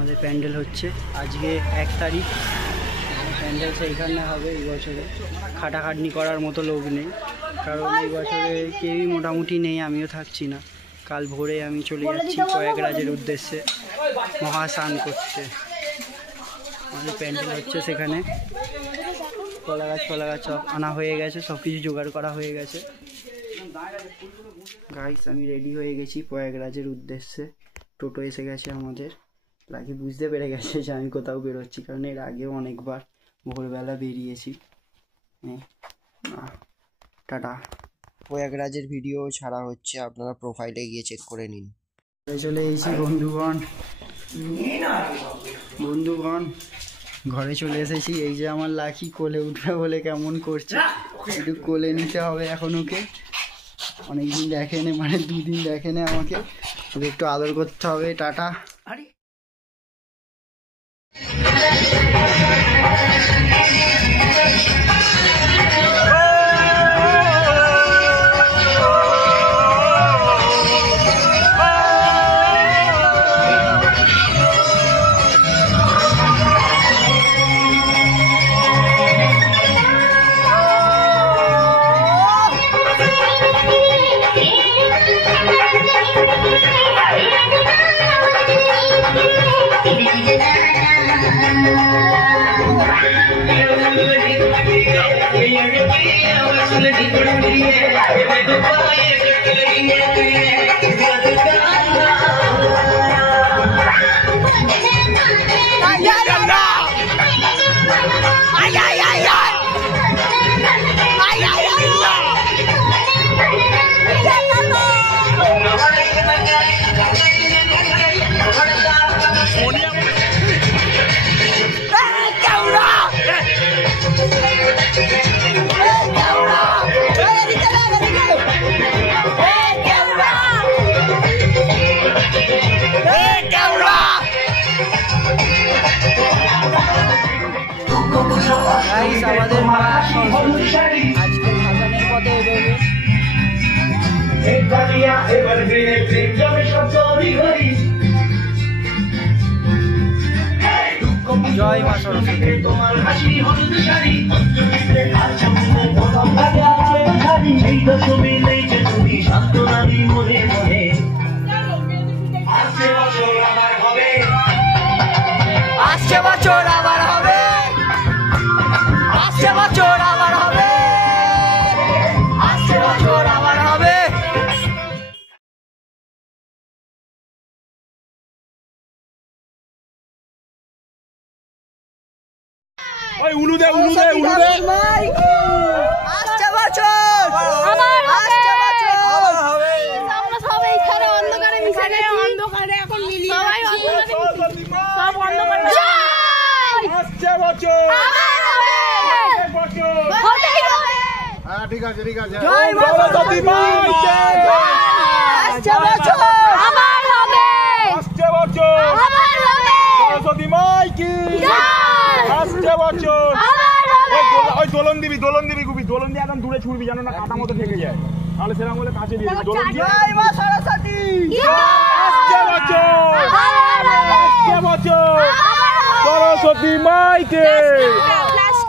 আমাদের প্যান্ডেল হচ্ছে আজকে 1 তারিখ। প্যান্ডেল সেইখানে হবে। এই বছরে খাটাখাটনি করার মতো লোক নেই, কারণ এই বছরে কেউই মোটামুটি নেই, আমিও থাকছি না। কাল ভোরে আমি চলে যাচ্ছি প্রয়াগরাজের উদ্দেশ্যে মহাস্নান করতে। আমাদের প্যান্ডেল হচ্ছে সেখানে, কলা গাছ সব আনা হয়ে গেছে, সব কিছু জোগাড় করা হয়ে গেছে। গাইস আমি রেডি হয়ে গেছি প্রয়াগরাজের উদ্দেশ্যে। টোটো এসে গেছে আমাদের। লাকি বুঝতে পেরে গেছে যে আমি কোথাও বেরোচ্ছি, কারণ এর আগেও অনেকবার ভোরবেলা বেরিয়েছি। টাটা। প্রয়াগরাজের ভিডিও ছাড়া হচ্ছে, আপনারা প্রোফাইলে গিয়ে চেক করে নিন। চলে এসেছি বন্ধুগণ, ঘরে চলে এসেছি। এই যে আমার লাকি কোলে উঠবে বলে কেমন করছে, একটু কোলে নিতে হবে এখন ওকে। অনেকদিন দেখেনি, মানে 2 দিন দেখেনি আমাকে, ওকে একটু আদর করতে হবে। টাটা। আমাদের মা আজকে ভাসানের পথে এগোবে। জয় মা সরস্বতী। তোমার হাসি হলুদ শাড়ি আসছে বছর আবার হবে, আসছে বছর আবার হবে, আসছে বছর আবার হবে। ওই উলু দে আসছে বছর আবার আসছে বছর আবার হবে। আমরা সব এইখানে অন্ধকারে মিশে গেছি, অন্ধকারে এখন মিলিয়ে সবাই অন্ধকারে সব অন্ধকারে। আসছে বছর আবার হবে, হতেই হবে। হ্যাঁ ঠিক আছে জয় মা সরস্বতী মাইকে। আসছে বছর আবার হবে, আসছে বছর আবার হবে, সরস্বতী মাইকে আসছে বছর আবার হবে। ওই দোলন দিবি গুবি, দোলন দিয়ে একদম দূরে ছুড়বি যেন না কাটা মতো থেকে যায়, তাহলে সেরকম বলে কাছে দিয়ে দিবি। দোলন দিয়ে জয় মা সরস্বতী আসছে বছর আবার হবে, আসছে বছর সরস্বতী মাইকে।